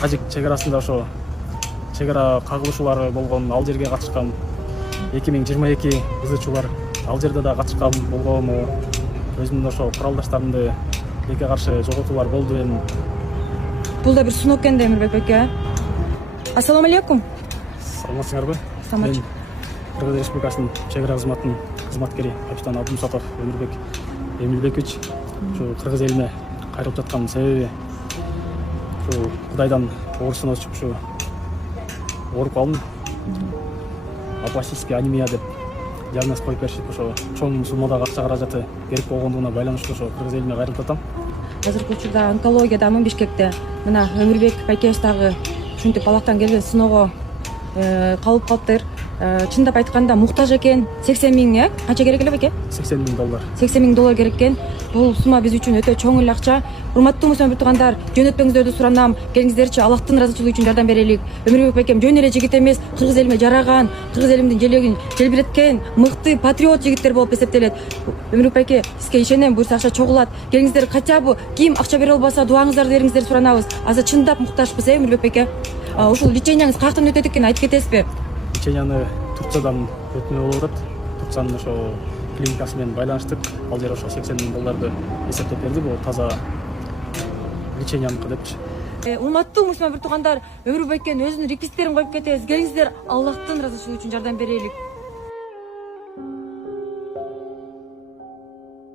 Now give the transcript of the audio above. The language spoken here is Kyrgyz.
Тажик чегарасында ошо чегара кагылышуулары болгон, ал жерге катышкан 2022 ызычуулар ал жерде да катышкан болгон. Өзүмдүн ошо куралдаштарымды элекке каршы жоготуулар болду эми. Бул да бир суноо экен да Эмирбек беке. Ассаламу алейкум. Саламатсыңарбы? Саламатчы. Кыргыз Республикасынын чегара кызматынын кызматкери капитан Абдумсатов Эмирбек Эмилбекович ушу кыргыз элине кайрылып жаткан себеби ушу Кудайдан оорусун өчүп ушу ооруп калдым. Апластическая анемия деп диагноз коюп беришип ошо чоң суммадагы акча каражаты керек болгондугуна байланыштуу ошо кыргыз элине кайрылып жатам. Азыркы учурда онкология дамын Бишкекте. Мына Эмирбек байкебиз дагы ушинтип балактан келген сыноого калып калыптыр. Чындап айтканда муктаж экен. 80 миң, канча керек эле беке? 80 миң доллар. 80 миң доллар керек экен. Бул сумма биз үчүн өтө чоң эле акча. Урматтуу мусулман туугандар, жөнөтпөңүздөрдү суранам. Келиңиздерчи, Аллахтын ыраазычылыгы үчүн жардам берелик. Эмирбек бекем жөн эле жигит эмес, кыргыз элиме жараган, кыргыз элимдин желегин желбиреткен мыкты патриот жигиттер болуп эсептелет. Эмирбек беке, сизге ишенем, буюрса акча чогулат. Келиңиздер, хотя бы ким акча бере албаса, дуаңыздарды бериңиздер суранабыз. Азыр чындап муктажбыз, Эмирбек беке. Ушул леченияңыз каяктан өтөт экен айтып кетесизби? Леченияны Турциядан өтмө болуп атат. Турциянын ошо клиникасы менен байланыштык. Ал жер ошо 80 миң долларды эсептеп берди. Бул таза леченияныкы депчи. Урматтуу мусулман туугандар, Эмирбек бекенин өзүнүн реквизиттерин коюп кетебиз. Келиңиздер, Аллахтын ыраазычылыгы үчүн жардам берелик.